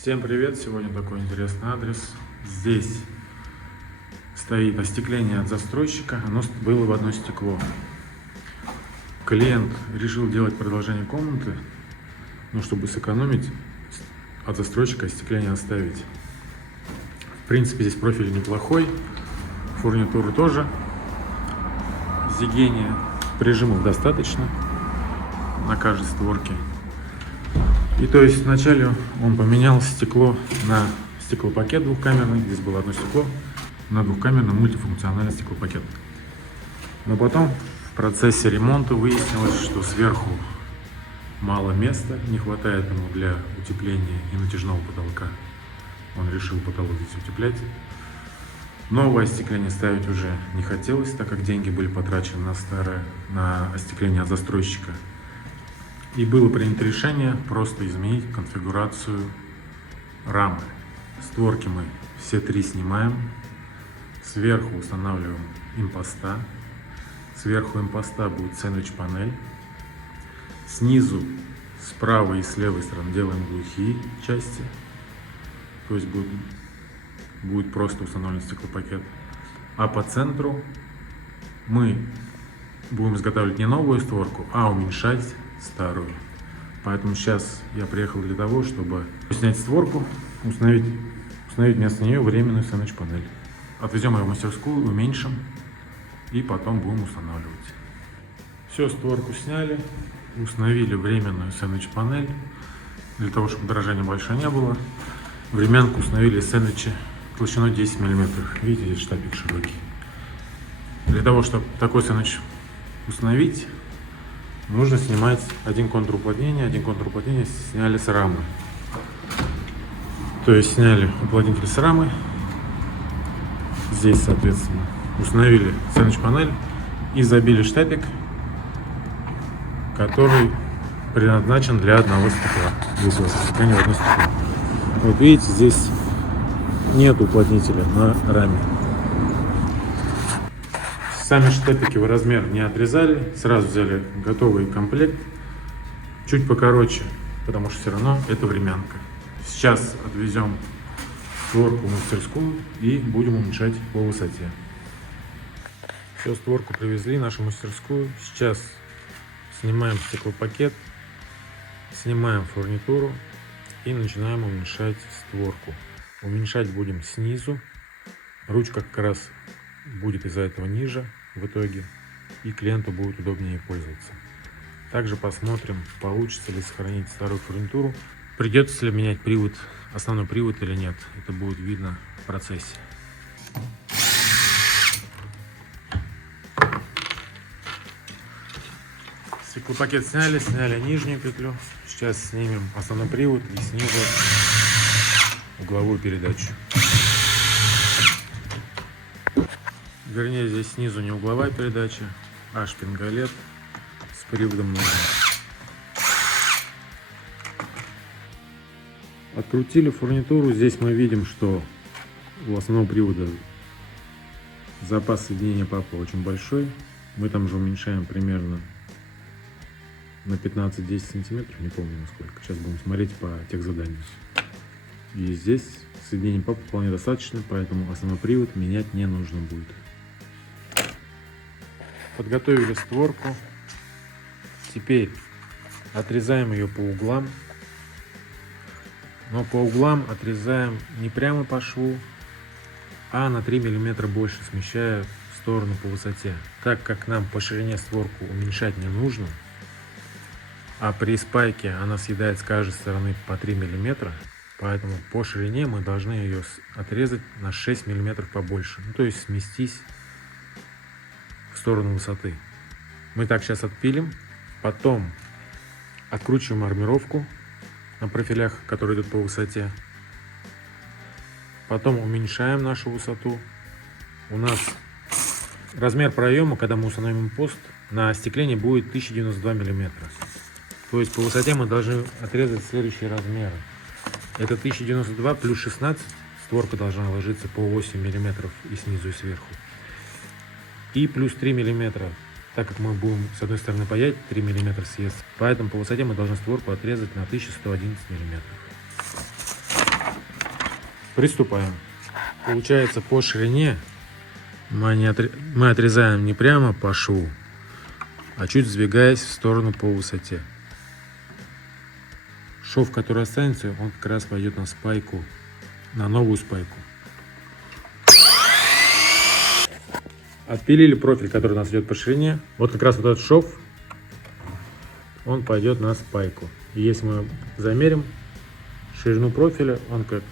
Всем привет! Сегодня такой интересный адрес. Здесь стоит остекление от застройщика. Оно было в одно стекло. Клиент решил делать продолжение комнаты, но чтобы сэкономить, от застройщика остекление оставить. В принципе, здесь профиль неплохой, фурнитуру тоже. Зигения прижимов достаточно на каждой створке. И то есть вначале он поменял стекло на стеклопакет двухкамерный. Здесь было одно стекло на двухкамерный мультифункциональный стеклопакет. Но потом в процессе ремонта выяснилось, что сверху мало места, не хватает ему для утепления и натяжного потолка. Он решил потолок здесь утеплять. Новое остекление ставить уже не хотелось, так как деньги были потрачены на старое, на остекление от застройщика. И было принято решение просто изменить конфигурацию рамы. Створки мы все три снимаем. Сверху устанавливаем импоста. Сверху импоста будет сэндвич-панель. Снизу, с правой и с левой стороны делаем глухие части. То есть будет просто установлен стеклопакет. А по центру мы будем изготавливать не новую створку, а уменьшать старую. Поэтому сейчас я приехал для того, чтобы снять створку, установить вместо нее временную сэндвич-панель. Отвезем ее в мастерскую, уменьшим и потом будем устанавливать. Все, створку сняли, установили временную сэндвич-панель. Для того, чтобы дрожания большое не было, времянку установили сэндвичи толщиной 10 мм. Видите, здесь штапик широкий. Для того, чтобы такой сэндвич установить, нужно снимать один контур уплотнения. Один контур уплотнения сняли с рамы. То есть сняли уплотнитель с рамы. Здесь, соответственно, установили сэндвич-панель и забили штапик, который предназначен для одного стекла. Здесь у вас остекление в одно стекло. Вот видите, здесь нет уплотнителя на раме. Сами штапики в размер не отрезали, сразу взяли готовый комплект, чуть покороче, потому что все равно это времянка. Сейчас отвезем створку в мастерскую и будем уменьшать по высоте. Все, створку привезли в нашу мастерскую. Сейчас снимаем стеклопакет, снимаем фурнитуру и начинаем уменьшать створку. Уменьшать будем снизу. Ручка как раз будет из-за этого ниже в итоге, и клиенту будет удобнее пользоваться. Также посмотрим, получится ли сохранить старую фурнитуру, придется ли менять привод, основной привод или нет. Это будет видно в процессе. Стеклопакет сняли нижнюю петлю. Сейчас снимем основной привод и снизу угловую передачу. Вернее, здесь снизу не угловая передача, а шпингалет с приводом ножа. Открутили фурнитуру. Здесь мы видим, что у основного привода запас соединения папы очень большой. Мы там же уменьшаем примерно на 15-10 сантиметров, не помню насколько. Сейчас будем смотреть по техзаданию. И здесь соединение папы вполне достаточно, поэтому основной привод менять не нужно будет. Подготовили створку. Теперь отрезаем ее по углам. Но по углам отрезаем не прямо по шву, а на 3 мм больше, смещая в сторону по высоте. Так как нам по ширине створку уменьшать не нужно, а при спайке она съедает с каждой стороны по 3 мм, поэтому по ширине мы должны ее отрезать на 6 мм побольше. Ну, то есть сместись в сторону высоты. Мы так сейчас отпилим, потом откручиваем армировку на профилях, которые идут по высоте. Потом уменьшаем нашу высоту. У нас размер проема, когда мы установим пост, на остеклении будет 1092 мм. То есть по высоте мы должны отрезать следующие размеры. Это 1092 плюс 16. Створка должна ложиться по 8 мм и снизу, и сверху. И плюс 3 мм, так как мы будем с одной стороны паять, 3 мм съест. Поэтому по высоте мы должны створку отрезать на 1111 мм. Приступаем. Получается, по ширине мы отрезаем не прямо по шву, а чуть сдвигаясь в сторону по высоте. Шов, который останется, он как раз пойдет на спайку, на новую спайку. Отпилили профиль, который у нас идет по ширине. Вот как раз вот этот шов, он пойдет на спайку. И если мы замерим ширину профиля, он как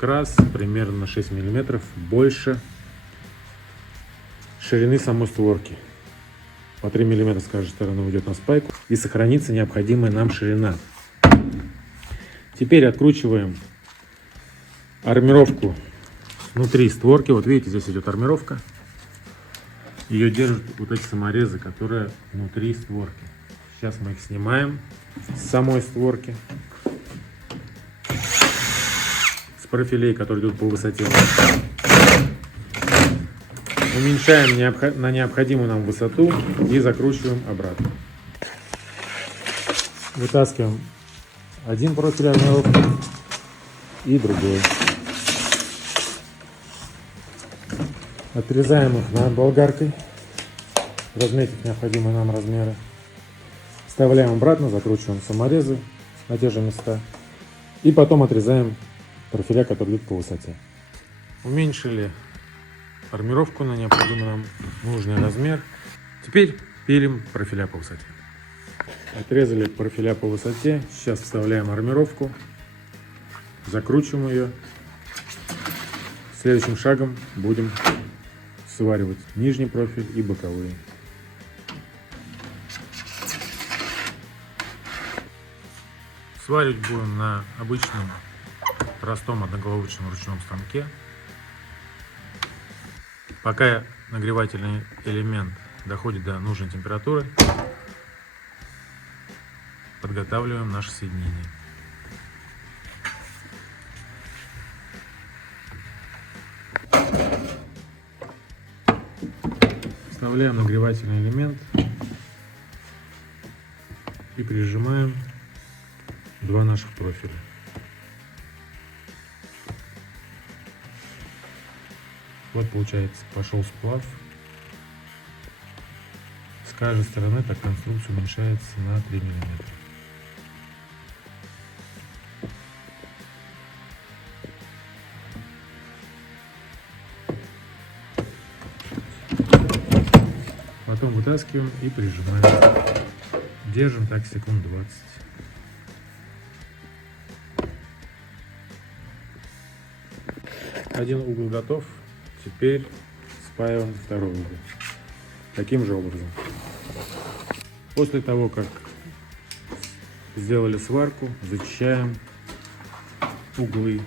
раз примерно на 6 мм больше ширины самой створки. По 3 мм с каждой стороны уйдет на спайку и сохранится необходимая нам ширина. Теперь откручиваем армировку внутри створки. Вот видите, здесь идет армировка. Ее держат вот эти саморезы, которые внутри створки. Сейчас мы их снимаем с самой створки. С профилей, которые идут по высоте. Уменьшаем на необходимую нам высоту и закручиваем обратно. Вытаскиваем один профиль армировки и другой. Отрезаем их над болгаркой, разметив необходимые нам размеры. Вставляем обратно, закручиваем саморезы на те же места. И потом отрезаем профиля, которые идут по высоте. Уменьшили армировку на необходимый нам нужный размер. Теперь пилим профиля по высоте. Отрезали профиля по высоте. Сейчас вставляем армировку, закручиваем ее. Следующим шагом будем сваривать нижний профиль и боковые. Сваривать будем на обычном простом одноголовочном ручном станке. Пока нагревательный элемент доходит до нужной температуры, подготавливаем наше соединение. Вставляем нагревательный элемент и прижимаем два наших профиля. Вот получается, пошел сплав. С каждой стороны так конструкция уменьшается на 3 мм. Потом вытаскиваем и прижимаем. Держим так секунд 20. Один угол готов. Теперь спаиваем второй угол. Таким же образом. После того, как сделали сварку, зачищаем углы.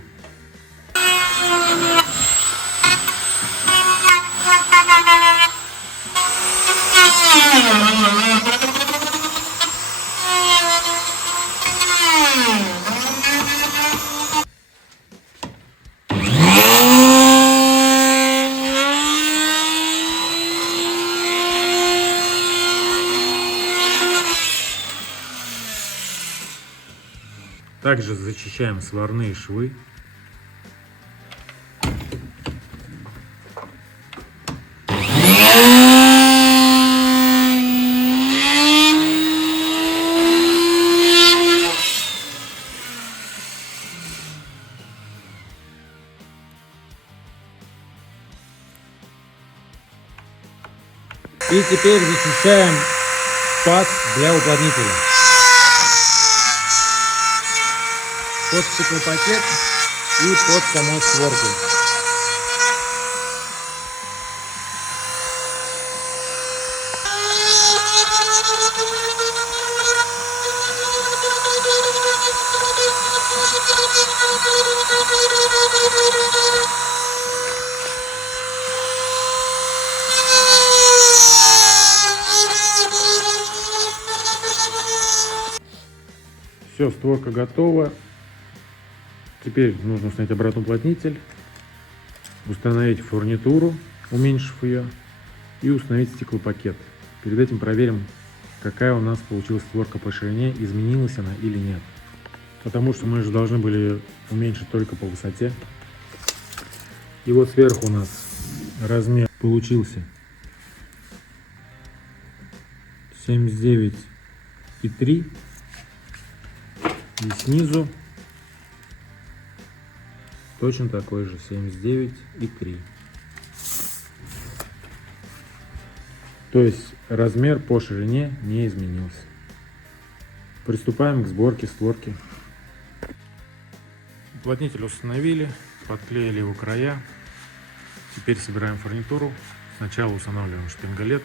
Также зачищаем сварные швы. И теперь зачищаем паз для уплотнителя. Под стеклопакет и под самой створкой. Все, створка готова. Теперь нужно установить обратный уплотнитель, установить фурнитуру, уменьшив ее, и установить стеклопакет. Перед этим проверим, какая у нас получилась створка по ширине, изменилась она или нет. Потому что мы же должны были уменьшить только по высоте. И вот сверху у нас размер получился 79,3. И снизу точно такой же 79,3. То есть размер по ширине не изменился. Приступаем к сборке створки. Уплотнитель установили, подклеили его края. Теперь собираем фурнитуру. Сначала устанавливаем шпингалет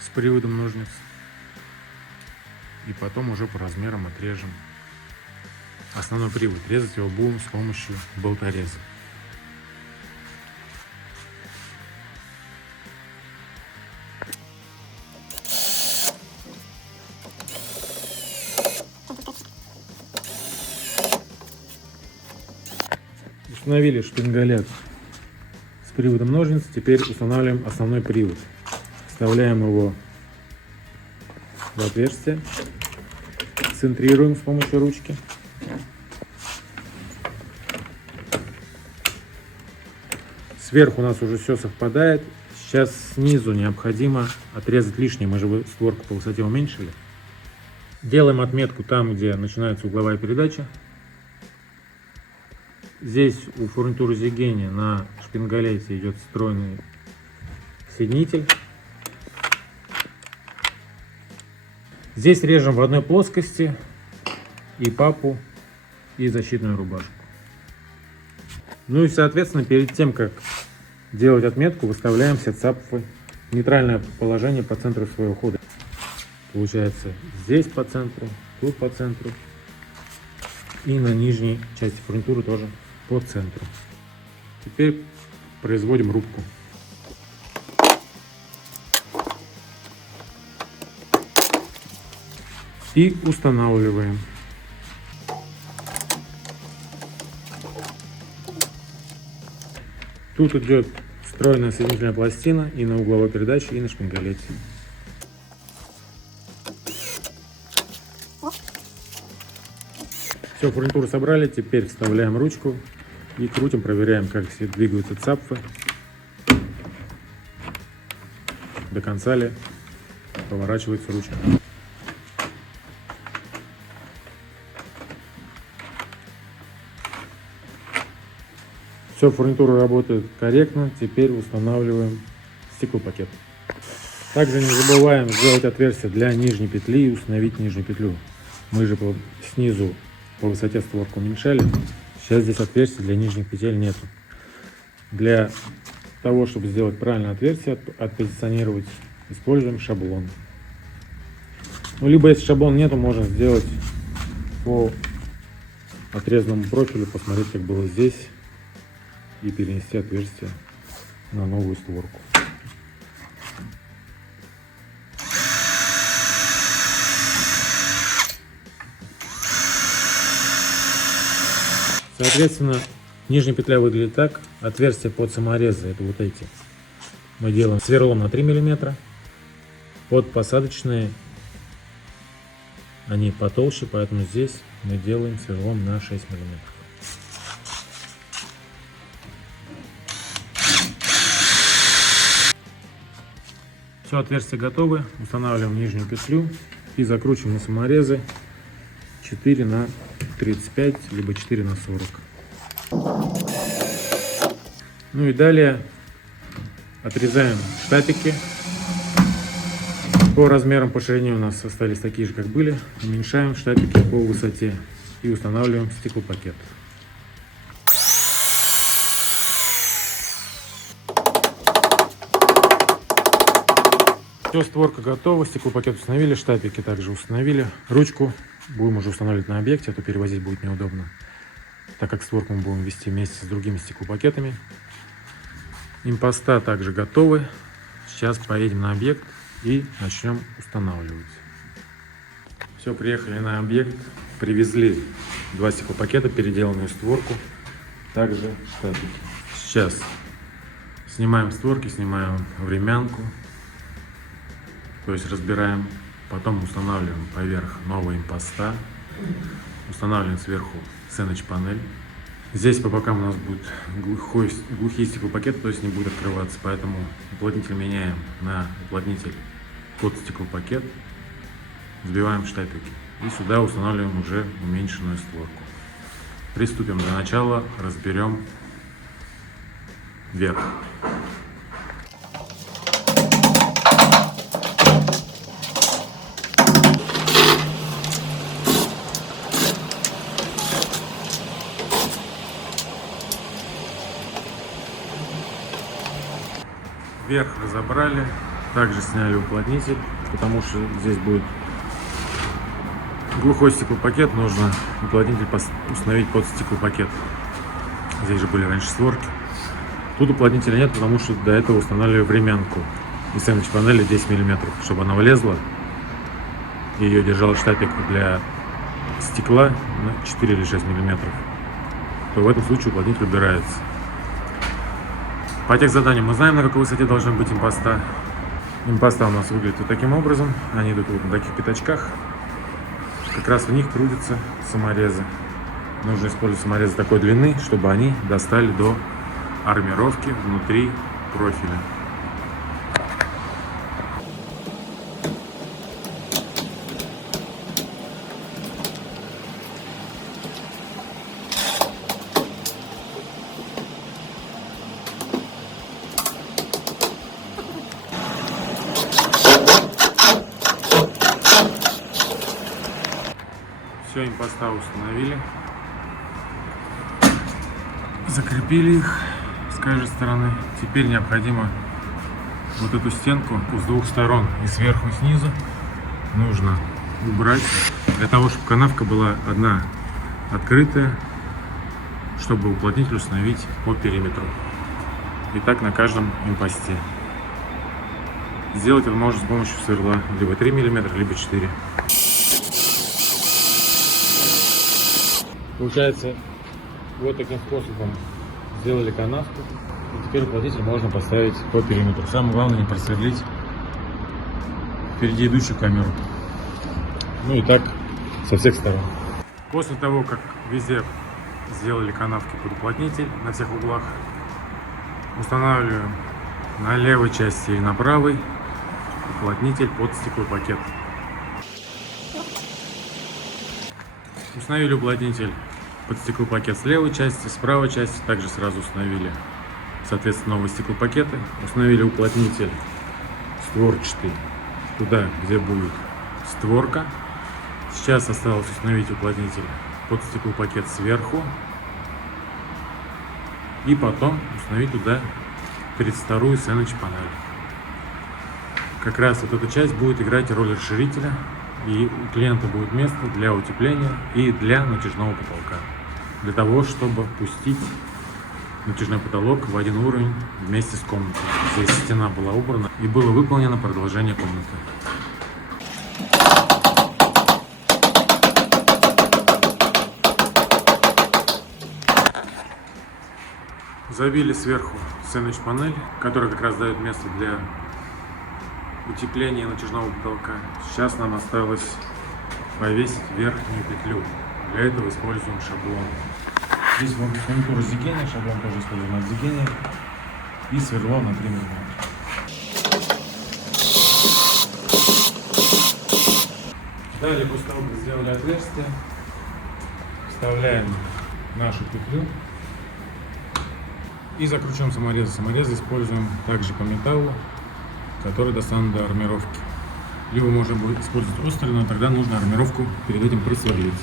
с приводом ножниц. И потом уже по размерам отрежем основной привод. Резать его будем с помощью болтореза. Установили шпингалет с приводом ножниц. Теперь устанавливаем основной привод. Вставляем его в отверстие. Центрируем с помощью ручки. Сверху у нас уже все совпадает. Сейчас снизу необходимо отрезать лишнее. Мы же створку по высоте уменьшили. Делаем отметку там, где начинается угловая передача. Здесь у фурнитуры Зигени на шпингалете идет встроенный соединитель. Здесь режем в одной плоскости и папу, и защитную рубашку. Ну и соответственно, перед тем, как делать отметку, выставляем все цапфы в нейтральное положение по центру своего хода. Получается здесь по центру, тут по центру и на нижней части фурнитуры тоже по центру. Теперь производим рубку. И устанавливаем. Тут идет встроенная соединительная пластина и на угловой передаче, и на шпингалете. Все, фурнитуру собрали, теперь вставляем ручку и крутим, проверяем, как все двигаются цапфы. До конца ли поворачивается ручка. Все, фурнитура работает корректно. Теперь устанавливаем стеклопакет. Также не забываем сделать отверстие для нижней петли и установить нижнюю петлю. Мы же снизу по высоте створку уменьшали. Сейчас здесь отверстия для нижних петель нету. Для того, чтобы сделать правильное отверстие, отпозиционировать, используем шаблон. Ну, либо если шаблон нету, можно сделать по отрезанному профилю, посмотреть, как было здесь, и перенести отверстие на новую створку. Соответственно, нижняя петля выглядит так. Отверстия под саморезы, это вот эти, мы делаем сверлом на 3 мм. Под посадочные они потолще, поэтому здесь мы делаем сверлом на 6 мм. Все, отверстия готовы. Устанавливаем нижнюю петлю и закручиваем на саморезы 4 на 35, либо 4 на 40. Ну и далее отрезаем штапики. По размерам, по ширине у нас остались такие же, как были. Уменьшаем штапики по высоте и устанавливаем стеклопакет. Все, створка готова, стеклопакет установили, штапики также установили. Ручку будем уже устанавливать на объекте, а то перевозить будет неудобно, так как створку мы будем вести вместе с другими стеклопакетами. Импоста также готовы. Сейчас поедем на объект и начнем устанавливать. Все, приехали на объект, привезли 2 стеклопакета, переделанную створку, также штапики. Сейчас снимаем створки, снимаем времянку. То есть разбираем, потом устанавливаем поверх новые импоста, устанавливаем сверху сэндвич панель Здесь по бокам у нас будет глухие стеклопакеты, то есть не будет открываться, поэтому уплотнитель меняем на уплотнитель под стеклопакет, сбиваем штапики и сюда устанавливаем уже уменьшенную створку. Приступим. Для начала разберем верх. Верх разобрали, также сняли уплотнитель, потому что здесь будет глухой стеклопакет, нужно уплотнитель установить под стеклопакет. Здесь же были раньше створки. Тут уплотнителя нет, потому что до этого устанавливали времянку из сэндвич панели 10 мм, чтобы она влезла и ее держал штапик для стекла на 4 или 6 мм, то в этом случае уплотнитель убирается. По техзаданию мы знаем, на какой высоте должны быть импоста. Импоста у нас выглядит вот таким образом. Они идут вот на таких пятачках. Как раз в них трудятся саморезы. Нужно использовать саморезы такой длины, чтобы они достали до армировки внутри профиля. Все, импоста установили, закрепили их с каждой стороны. Теперь необходимо вот эту стенку с двух сторон, и сверху, и снизу, нужно убрать, для того, чтобы канавка была одна открытая, чтобы уплотнитель установить по периметру. И так на каждом импосте. Сделать это можно с помощью сверла либо 3 мм, либо 4. Получается, вот таким способом сделали канавку, и теперь уплотнитель можно поставить по периметру. Самое главное не просверлить впереди идущую камеру. Ну и так со всех сторон. После того, как везде сделали канавки под уплотнитель на всех углах, устанавливаем на левой части и на правой уплотнитель под стеклопакет. Установили уплотнитель под стеклопакет с левой части, с правой части также сразу установили, соответственно, новые стеклопакеты. Установили уплотнитель створчатый туда, где будет створка. Сейчас осталось установить уплотнитель под стеклопакет сверху и потом установить туда 32-ю сэндвич панель. Как раз вот эта часть будет играть роль расширителя, и у клиента будет место для утепления и для натяжного потолка, для того, чтобы пустить натяжной потолок в один уровень вместе с комнатой. Здесь стена была убрана и было выполнено продолжение комнаты. Забили сверху сэндвич панель, которая как раз дает место для утепления натяжного потолка. Сейчас нам осталось повесить верхнюю петлю. Для этого используем шаблон. Здесь фурнитура Зигения, шаблон тоже используем от Зигения, и сверло на 3 мм. Далее, после того, как сделали отверстие, вставляем нашу петлю и закручиваем саморезы. Саморезы используем также по металлу, который достанут до армировки. Либо можно будет использовать острый, но тогда нужно армировку перед этим просверлить.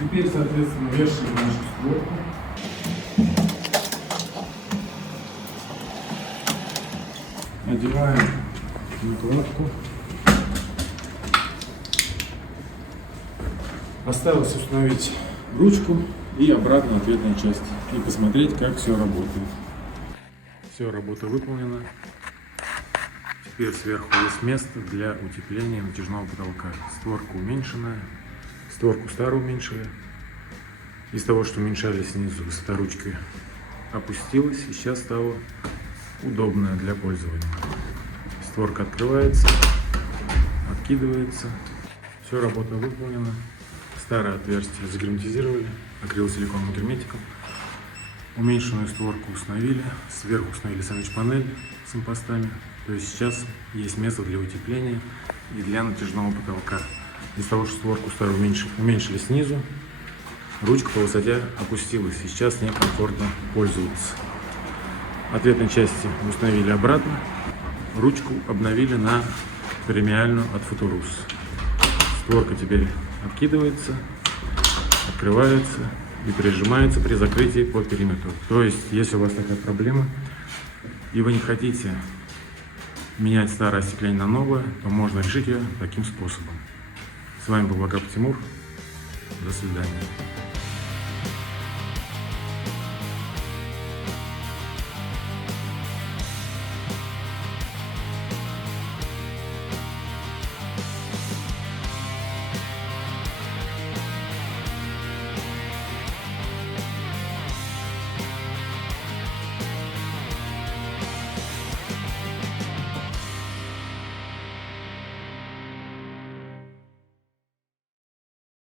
Теперь, соответственно, вешаем нашу створку. Одеваем накладку. Осталось установить ручку и обратно ответную часть и посмотреть, как все работает. Все, работа выполнена. Теперь сверху есть место для утепления натяжного потолка. Створка уменьшенная, створку старую уменьшили. Из того, что уменьшали снизу, высота ручки опустилась и сейчас стало удобная для пользования. Створка открывается, откидывается. Все, работа выполнена. Старое отверстие загерметизировали акрилосиликоновым герметиком. Уменьшенную створку установили. Сверху установили сэндвич-панель с импостами. То есть сейчас есть место для утепления и для натяжного потолка. Из-за того, что створку старую уменьшили снизу, ручка по высоте опустилась, и сейчас некомфортно пользоваться. Ответные части установили обратно, ручку обновили на премиальную от Futurus. Створка теперь откидывается, открывается и прижимается при закрытии по периметру. То есть, если у вас такая проблема и вы не хотите менять старое остекление на новое, то можно решить ее таким способом. С вами был Вагапов Тимур. До свидания.